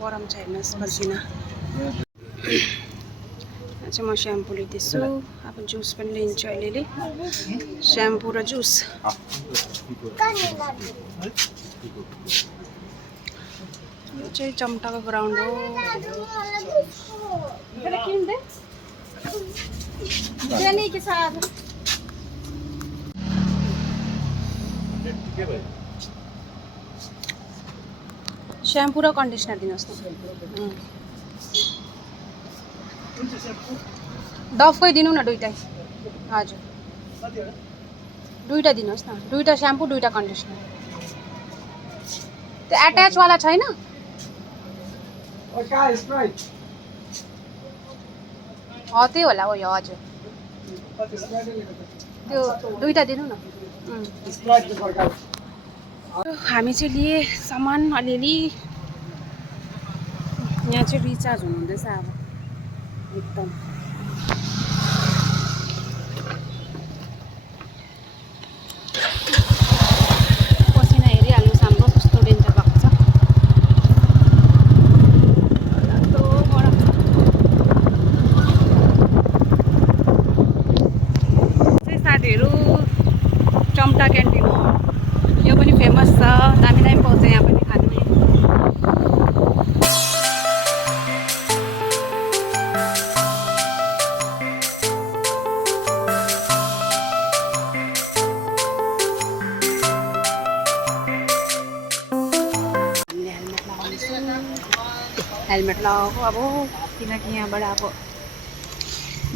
गरम छ हेर्नुहोस् पसिना। यहाँ चाहिँ म स्याम्पू लिँदैछु। अब जुस पनि लिन्छु अलिअलि। स्याम्पू र जुस। यो चाहिँ चम्टाको ग्राउन्ड हो। स्याम्पू र कन्डिसनर दिनुहोस् न। डफकै दिनु न दुईटै। हजुर दुईटा दिनुहोस् न। दुईटा स्याम्पू दुईटा कन्डिसनर। त्यो एट्याचवाला छैन? त्यही होला हो यो। हजुर त्यो दुईटा दिनु न। हामी चाहिँ लिए सामान अलिअलि। यहाँ चाहिँ रिचार्ज हुनुहुँदैछ अब एकदम। पसिना हेरिहाल्नुहोस् हाम्रो कस्तो डेन्जर भएको छ। साथीहरू चम्टा क्यान्टिन हो। यो पनि फेमस छ। दामी दामी पाउँछ यहाँ पनि खानु। हेलमेट लगाएको अब किनकि यहाँबाट अब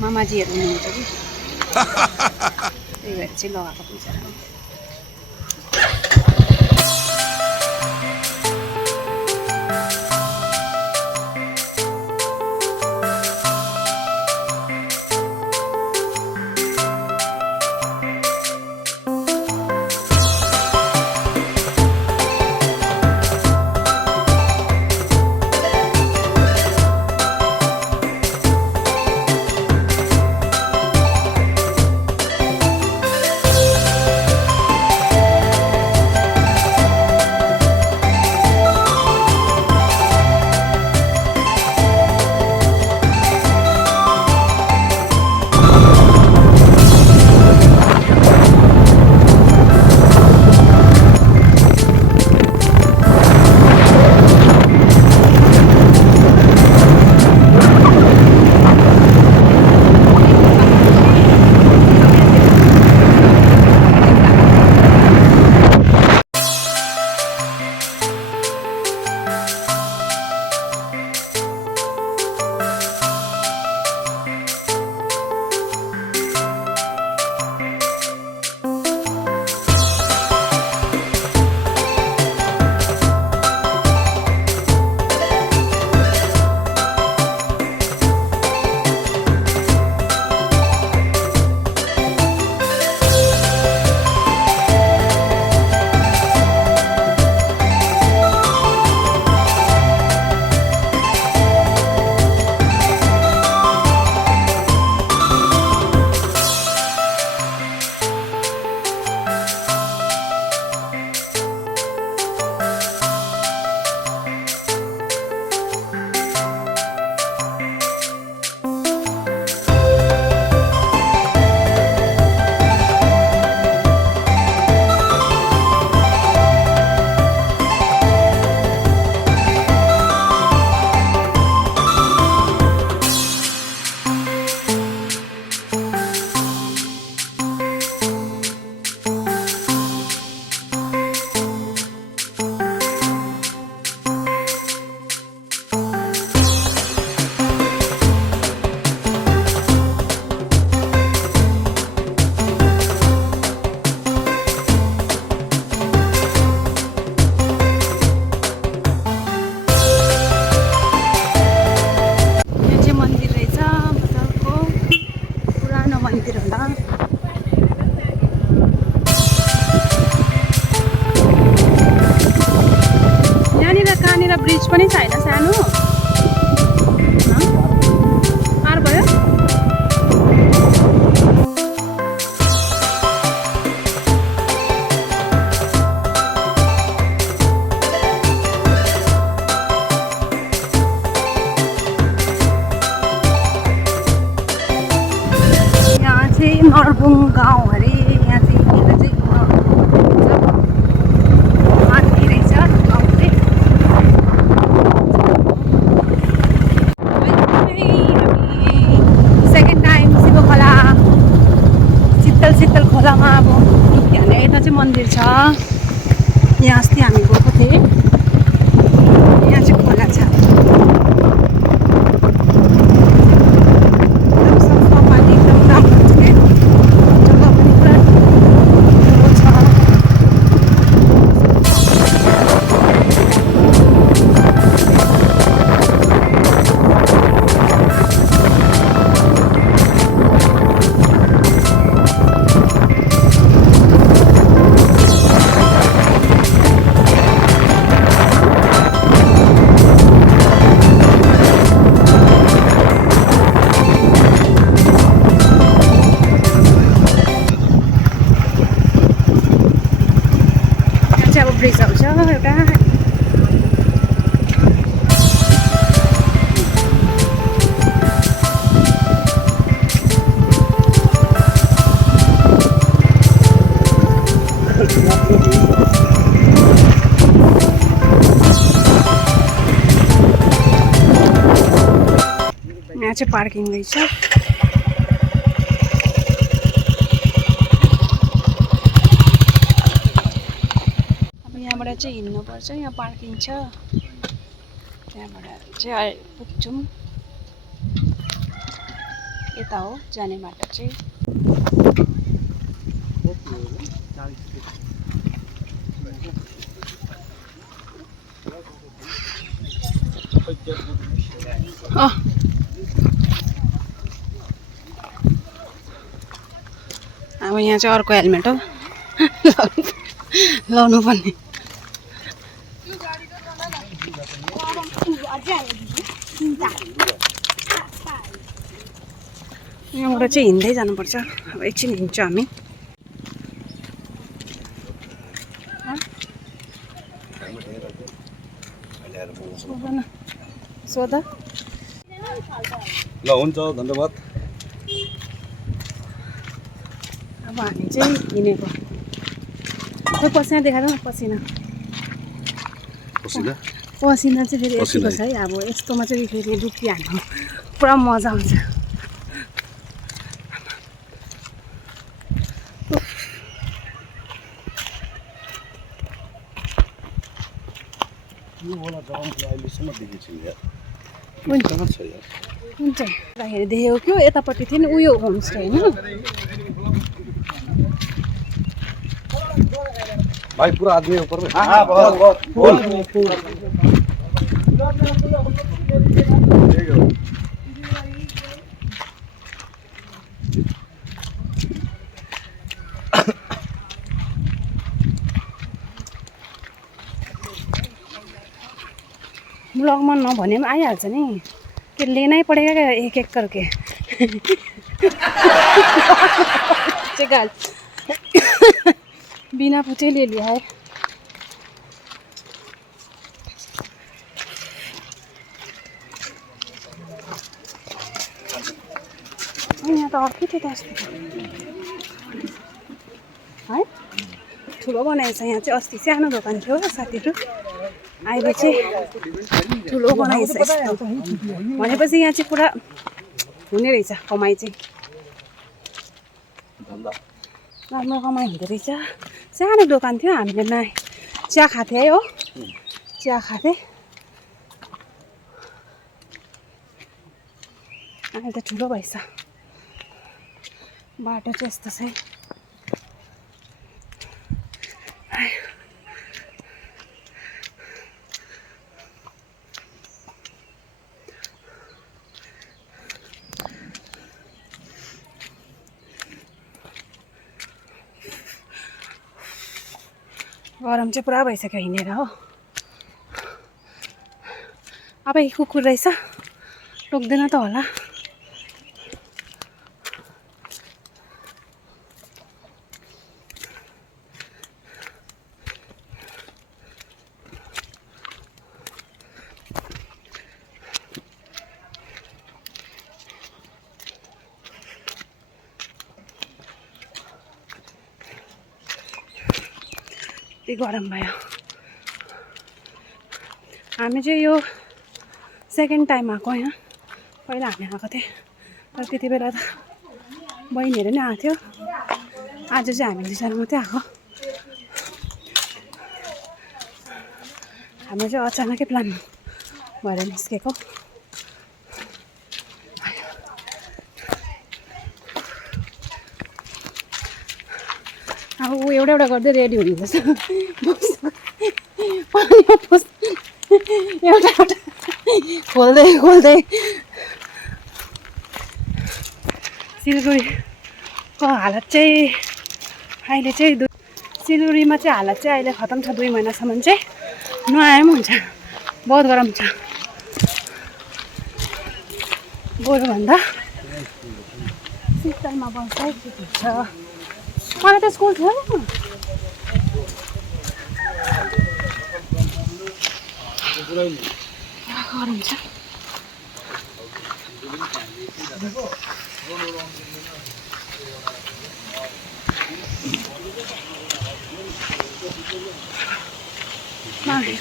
मामाजीहरू हुनुहुन्छ कि त्यही भएर चाहिँ लगाएको बिचरा। ब्रिज पनि छैन सानो पार भयो। कालिम्पोङ गाउँ अरे यहाँ चाहिँ यता चाहिँ माथि रहेछ गाउँ चाहिँ। हामी सेकेन्ड टाइम शिव खोला शीतल खोलामा अब डुब्की हाल्ने। यता चाहिँ मन्दिर छ, यहाँ अस्ति हामी गएको थियौँ। यहाँ चाहिँ खोला छ, सफा पानी एकदम राम्रो छ कि जग्गा पनि पुरा ठुलो छ। ब्रिज आउँछ एउटा। यहाँ चाहिँ पार्किङ रहेछ। यहाँबाट चाहिँ हिँड्नुपर्छ, यहाँ पार्किङ छ, त्यहाँबाट चाहिँ पुग्छौँ। यता हो जाने बाटो चाहिँ। अब यहाँ चाहिँ अर्को हेलमेट हो लाउनु पर्ने। यहाँबाट चाहिँ हिँड्दै जानुपर्छ। अब एकछिन हिँड्छौँ हामी। सोध ल हुन्छ, धन्यवाद। अब हामी चाहिँ हिँडेको खोइ पसिना देखाएर पसिना पसिना चाहिँ फेरि यतिको छ है। अब यस्तोमा चाहिँ फेरि डुब्की हाल्नु पुरा मजा आउँछ। हुन्छ देखेको क्या यतापट्टि थियो नि उयो होमस्टे होइन भाई पूरा आदमी ऊपर में। ब्लगमा नभने पनि आइहाल्छ नि, के लेनै पड़ेगा क्या एक एक करके। बिना पूछे ले लिया है। यहाँ त अर्कै थियो त अस्ति है, ठुलो बनाएछ। यहाँ चाहिँ अस्ति सानो दोकान थियो साथीहरू, अहिले चाहिँ ठुलो बनाएछ यस्तो। भनेपछि यहाँ चाहिँ पुरा हुने रहेछ कमाइ चाहिँ, राम्रो कमाइ हुँदो रहेछ। सानो दोकान थियो, हामीले चिया खाथे है, हो चिया खाथे। अहिले त ठुलो भएछ। बाटो चाहिँ यस्तो छ है। गरम चाहिँ पुरा भइसक्यो हिँडेर हो। अब कुकुर रहेछ, टोक्दैन त होला। कति गरम भयो। हामी चाहिँ यो सेकेन्ड टाइम आएको यहाँ। पहिला हामी आएको थिएँ तर त्यति बेला त बहिनीहरू नै आएको थियो। आज चाहिँ हामी दुईजना मात्रै आएको। हाम्रो चाहिँ अचानकै प्लान भएर निस्केको। अब ऊ एउटा एउटा गर्दै रेडी हुँदैछ। एउटा एउटा खोल्दै खोल्दै सिलगढीको हालत चाहिँ अहिले चाहिँ सिलगढीमा चाहिँ हालत चाहिँ अहिले खतम छ। 2 महिनासम्म चाहिँ नआए पनि हुन्छ। बहुत गरम छ। बरुभन्दा शीतलमा बस्दै ठिक हुन्छ। मलाई त स्कुल थियो गरम छ।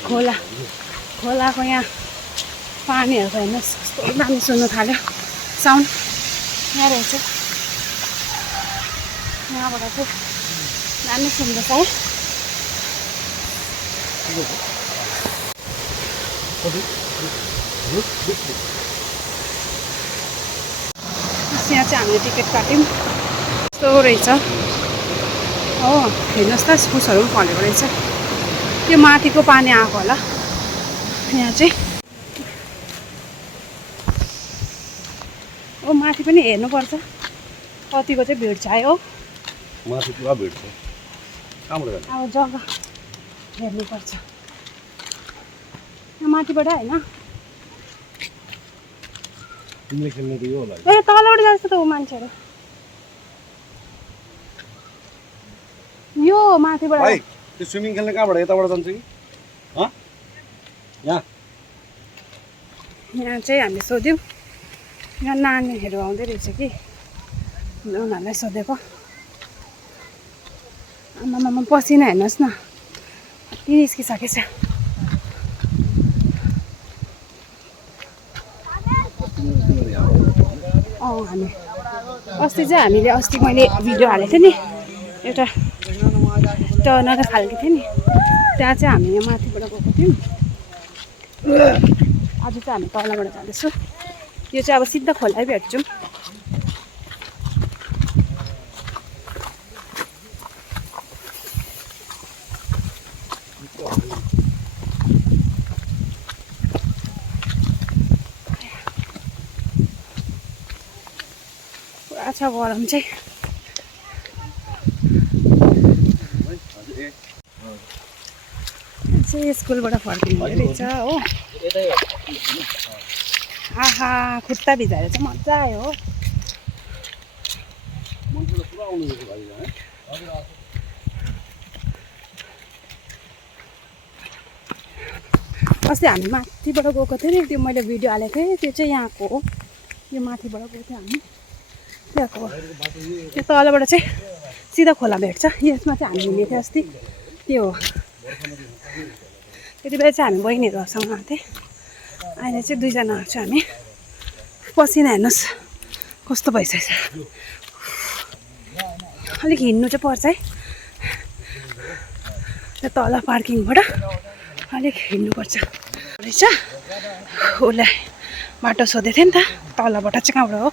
खोला खोलाको यहाँ पानीहरूको हेर्नुहोस् कस्तो दामी सुन्नु थाल्यो साउन्ड। यहाँ रहेछ। यहाँबाट चाहिँ दामी सुन्दैछ है। यहाँ चाहिँ हामीले टिकट काट्यौँ। यस्तो रहेछ हो। हेर्नुहोस् त इस्कुसहरू पनि फलेको रहेछ। त्यो माथिको पानी आएको होला यहाँ चाहिँ। ओ माथि पनि हेर्नुपर्छ कतिको चाहिँ भिड छ है। हो माथि पुरा भिड छ। कहाँबाट जाने? अब जग्गा हेर्नुपर्छ। यहाँ माथिबाट होइन तिमीले खेल्ने त यो होला। ए तलबाट जान्छ त ऊ मान्छेहरू। यो माथिबाट भाइ त्यो स्विमिङ खेल्ने कहाँबाट यताबाट जान्छ कि? यहाँ चाहिँ हामीले सोध्यौँ। यहाँ नानीहरू आउँदै रहेछ कि उनीहरूलाई सोधेको। आमामा पसिना हेर्नुहोस् न कति निस्किसकेको छ। हामी अस्ति चाहिँ हामीले मैले भिडियो हालेको थिएँ नि एउटा टर्नर खालको थियो नि। त्यहाँ चाहिँ हामी यहाँ माथिबाट गएको थियौँ। आज चाहिँ हामी तलबाट जाँदैछौँ। यो चाहिँ अब सिधा खोलै भेट्छौँ। पुरा छ गरम चाहिँ। चाहिँ स्कुलबाट फर्किनु रहेछ हो। आहा खुट्टा भिजाएर चाहिँ मजा आयो हो। अस्ति हामी माथिबाट गएको थियौँ नि। त्यो मैले भिडियो हालेको थिएँ। त्यो चाहिँ यहाँको हो। यो माथिबाट गएको थियौँ हामी त्यहाँको। त्यो तलबाट चाहिँ सिधा खोला भेट्छ। यसमा चाहिँ हामी हिँडेको थियौँ अस्ति। त्यो हो। त्यति बेला चाहिँ हामी बहिनीहरूसँग आएको थियौँ। अहिले चाहिँ 2 जना आएको छ हामी। पसिना हेर्नुहोस् कस्तो भइसकेछ। अलिक हिँड्नु चाहिँ पर्छ है। त्यो तल पार्किङबाट अलिक हिँड्नुपर्छ रहेछ। उसलाई बाटो सोधेको थिएँ नि त तलबाट चाहिँ कहाँबाट हो।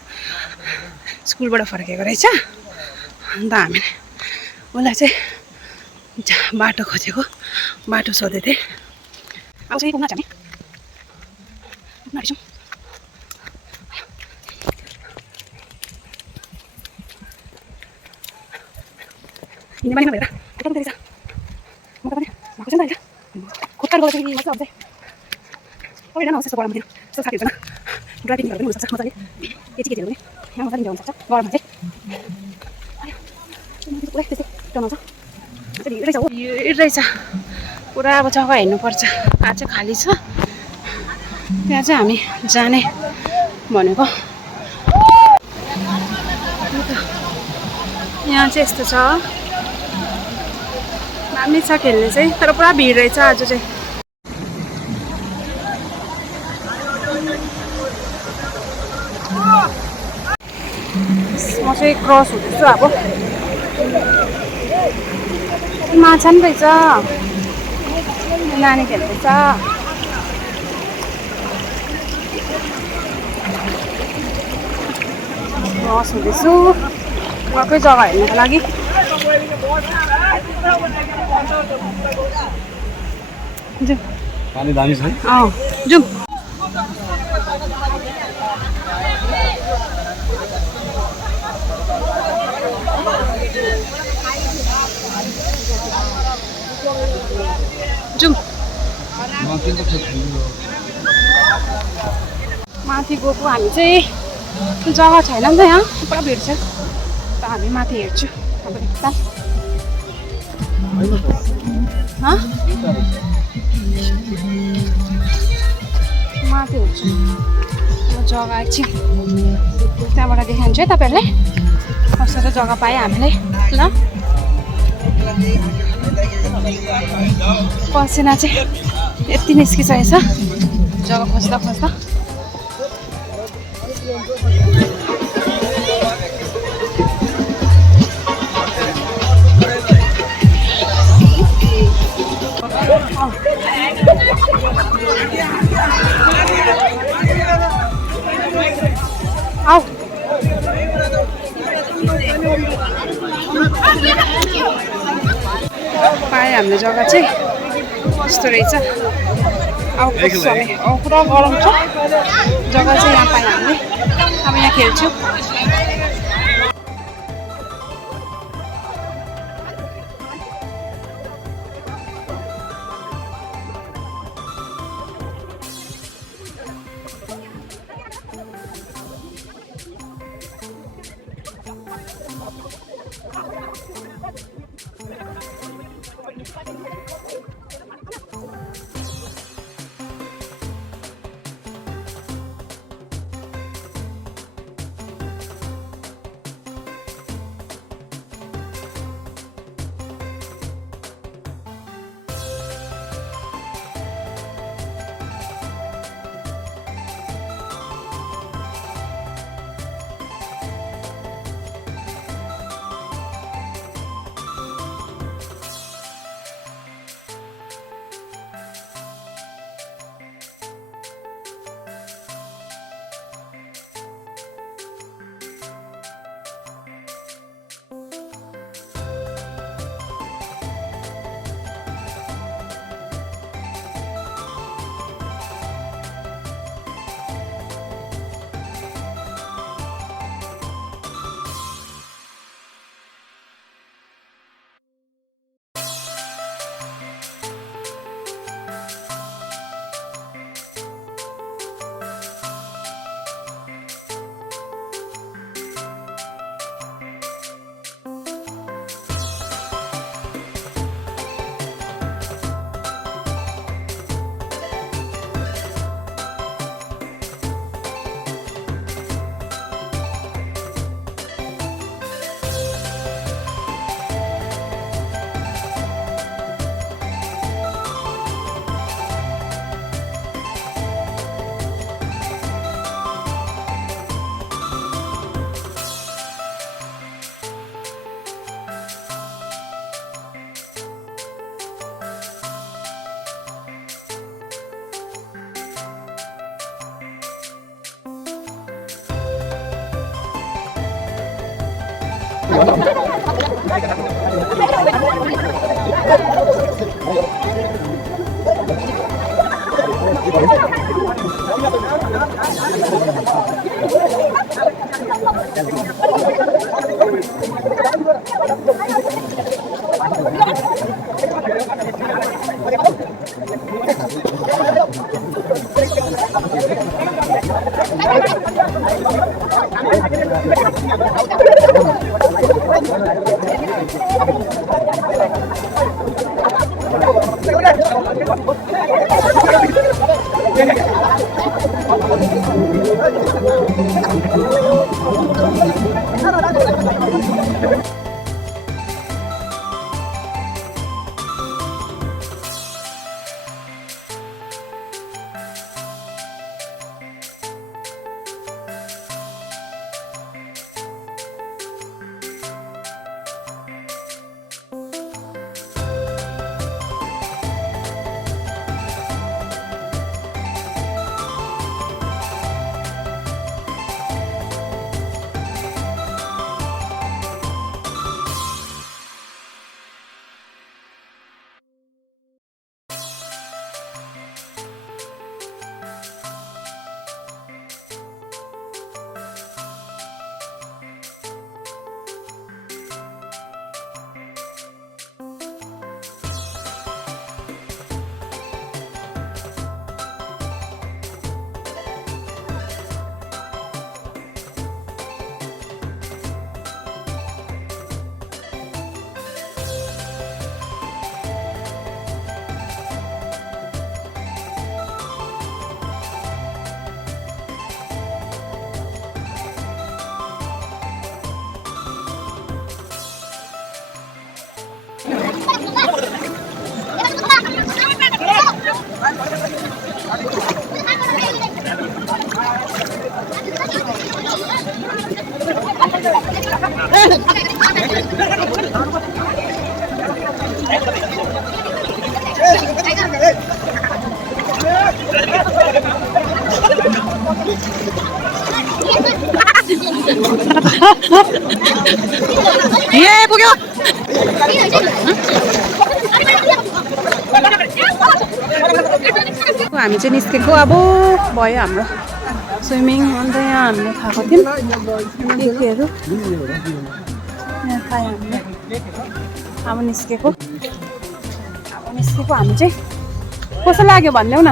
स्कुलबाट फर्केको रहेछ। अन्त हामीले उसलाई चाहिँ बाटो खोजेको बाटो सोधेको थिएँ। अब चाहिँ पुग्न छ नि पुग्न हिँड्ने बानी नभएर खुट्टा दुख्दै रहेछ। म त पनि भएको छ नि त अहिले खुट्टा गएको चाहिँ मजा आउँछ। तपाईँ जानुहोस् यस्तो गरममा दिन यस्तो साथीहरूसँग ड्राइभिङहरू पनि हुनसक्छ मजाले। केटीहरू पनि यहाँ मजाले इन्जोय हुनसक्छ गरममा चाहिँ। पुरै त्यस्तै टनाउँछ रहेछ हो। यो रहेछ पुरा अब जग्गा हेर्नुपर्छ। आज चाहिँ खाली छ। त्यहाँ चाहिँ हामी जाने भनेको। यहाँ चाहिँ यस्तो छ। दामी छ खेल्ने चाहिँ, तर पुरा भिड रहेछ आज चाहिँ। म चाहिँ क्रस हुँदैछु अब। माछा नि रहेछ, नानी खेल्दैछ। क्रस हुँदैछु अर्कै जग्गा हेर्नुको लागि। पानी दामी छ है। जाउँ। जाउँ। माथि गएको हामी चाहिँ, जग्गा छैन नि त यहाँ, पुरा भिड छ। त हामी माथि हेर्छु अब एकताल। माथि हेर्छु म जग्गा एकछिन, त्यहाँबाट देखाउँछु है तपाईँहरूलाई कस्तो त जग्गा पाएँ हामीले। ल पसिना चाहिँ यति निस्किसकेछ जग्गा खोज्दा खोज्दा। आऊ पाएँ हामीले जग्गा चाहिँ यस्तो रहेछ। अब पुरा गरम छ, जग्गा चाहिँ यहाँ पाएँ हामीले। अब यहाँ खेल्छु। ए पुग्यो हामी चाहिँ निस्केको अब भयो हाम्रो स्विमिङ अन्त यहाँ हामीले खाएको थियौँ केहरू यहाँ खायो हामीले अब निस्केको हामी चाहिँ कस्तो लाग्यो भनिदेऊ न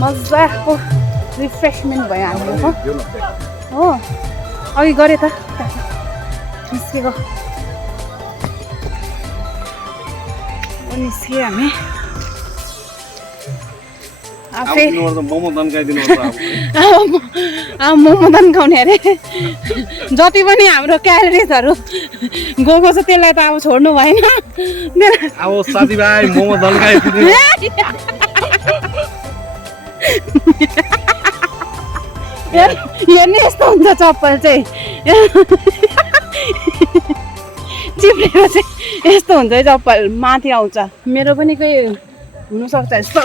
मजाको रिफ्रेसमेन्ट भयो हामीहरूको हो अघि गरेँ त निस्केको निस्क्यो हामी मोमो तन्काइदिनु मोमो तन्काउने अरे जति पनि हाम्रो क्यालोरिजहरू गएको छ त्यसलाई त अब छोड्नु भएन अब साथीभाइ मोमो तन्काइदिनु हेर्ने यस्तो हुन्छ चप्पल चाहिँ चिप्लेर चाहिँ यस्तो हुन्छ है चप्पल माथि आउँछ मेरो पनि कोही हुनसक्छ यस्तो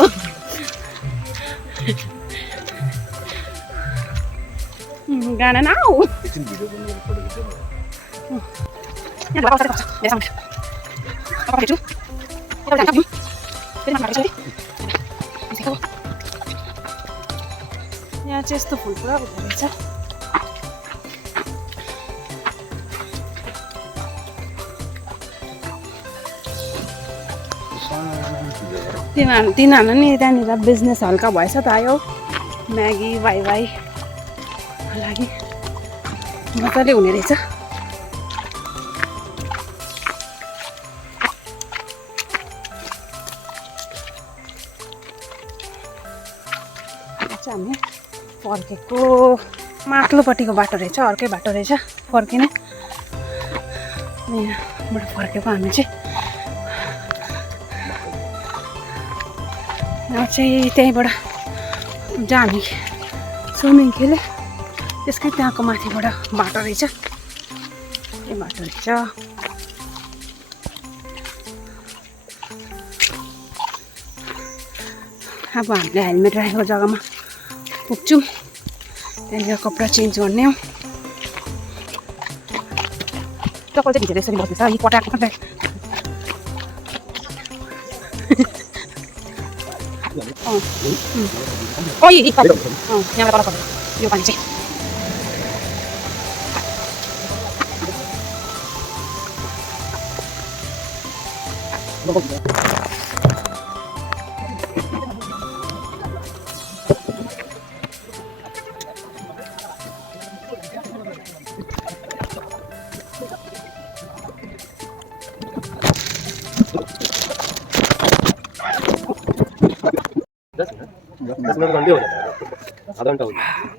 गाना नआऊ यहाँ चाहिँ यस्तो फुल पुरा हुँदो रहेछ तिनीहरू नि त्यहाँनिर बिजनेस हल्का भएछ त आयो म्यागी वाइ लागि मजाले हुने रहेछ हामी फर्केको माथिल्लोपट्टिको बाटो रहेछ अर्कै बाटो रहेछ फर्किने यहाँबाट फर्केको हामी चाहिँ यहाँ चाहिँ त्यहीँबाट जहाँ हामी स्विमिङ खेल्यो त्यसकै त्यहाँको माथिबाट बाटो रहेछ त्यही बाटो रहेछ अब हामीले हेलमेट राखेको जग्गामा पुग्छौँ त्यहाँनिर कपडा चेन्ज गर्ने हो चप्पल चाहिँ भित्र यसरी बस्दैछ यी पटाएको यहाँबाट तल यो पानी चाहिँ घंटे हो जाता है आधा घंटा हो जाता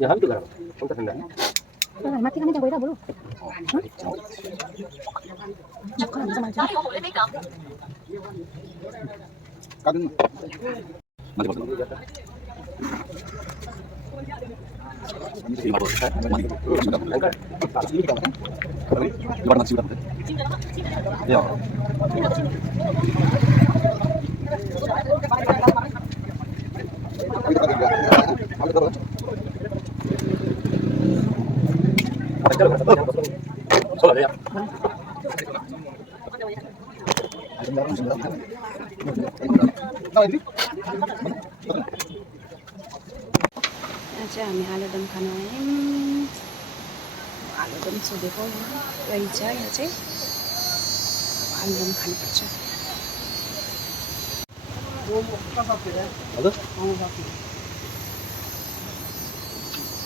यहाँ भी तो गर्म कौन सा ठंडा है माथि खाने गएर बरु चाहिँ हामी आलुदम खान आयौँ आलुदम सोधेको रहेछ यहाँ चाहिँ आलुदम खानुपर्छ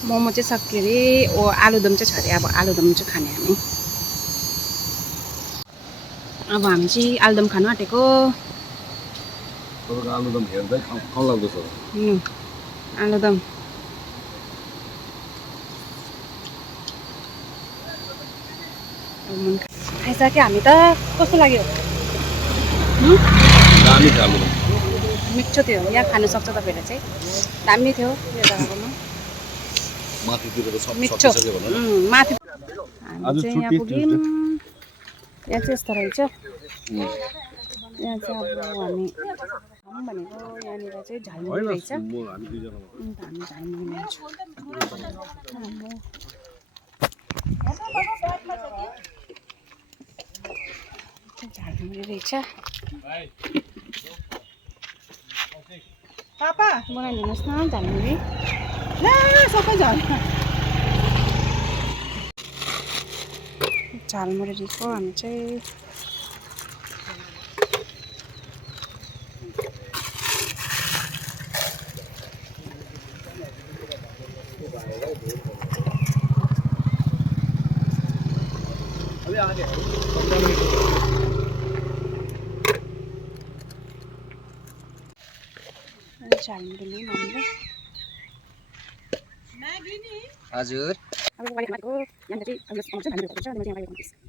मोमो चाहिँ सक्यो अरे ओ आलुदम चाहिँ छ अरे अब आलुदम चाहिँ खाने हामी अब हामी चाहिँ आलुदम खानु आँटेको आलुदम हेर्दै खाउ लाग्दछ आलुदम खाइसक्यो हामी त कस्तो लाग्यो दामी थियो आलुदम मिठो थियो यहाँ खानु सक्छ तपाईँहरूले चाहिँ दामी थियो यो जग्गामा माथितिर त सब मिठो सकिसक्यो भन माथि हामी चाहिँ यहाँ पुग्यौँ यहाँ चाहिँ यस्तो रहेछ यहाँ चाहिँ अब हामी खाऊँ भनेको यहाँनिर चाहिँ झालमुरी रहेछ। म हामी दुईजना अन्त हामी झालमुरी खान्छौँ। झालमुरी रहेछ। पापा बनाइदिनुहोस् न झालमुरी। ला सबै झन् झालमुरी दिएको हामी चाहिँ झालमुरी लिउँ हामीले। हजुर अब वालेको यहाँनिर चाहिँ अब यो आउँछ झालमुरी पर्छ अनि म चाहिँ यहाँ वालेको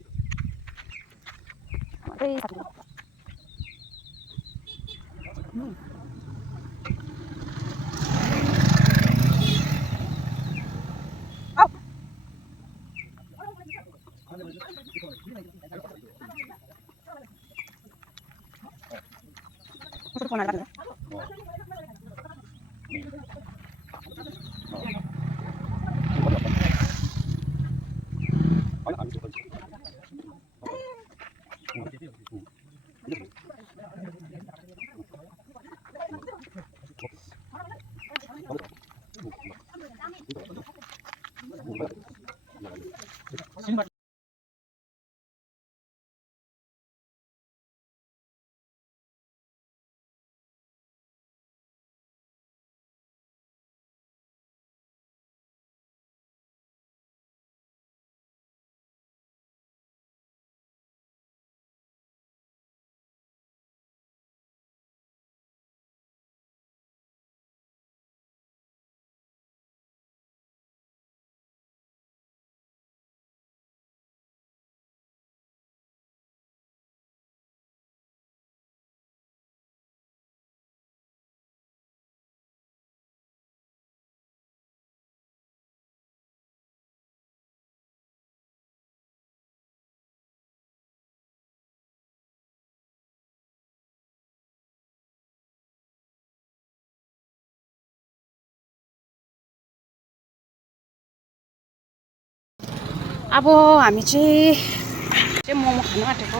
अब हामी चाहिँ मोमो खानु आँटेको।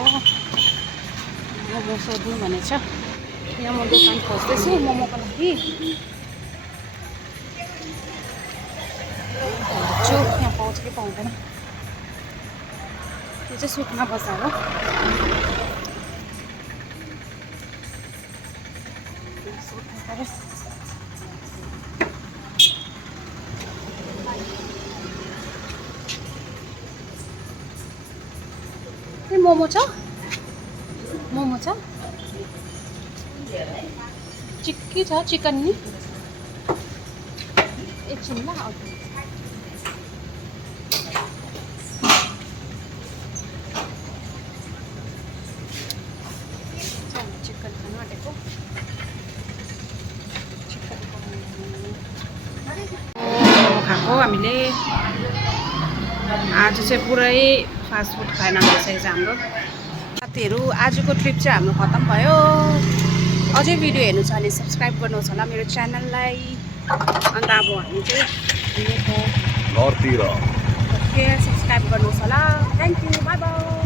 मोमो सोध्नु भनेको छ। यहाँ म दोकान खोज्दैछु मोमोको लागि। हेर्छु यहाँ पाउँछ कि पाउँदैन। यो चाहिँ सुकना बजार हो। मोमो छ चिक्की छ चिकन नि एकछिन ल चिकन खानु आँटेको। खाएको हामीले आज चाहिँ पुरै फास्ट फुड खान गइसकेको छ हाम्रो साथीहरू। आजको ट्रिप चाहिँ हाम्रो खतम भयो। अझै भिडियो हेर्नु छ भने सब्सक्राइब गर्नुहोस् होला मेरो च्यानललाई। अन्त अब हामी चाहिँ हिँडेको नर्थतिर सब्सक्राइब गर्नुहोस् होला। Thank you by by.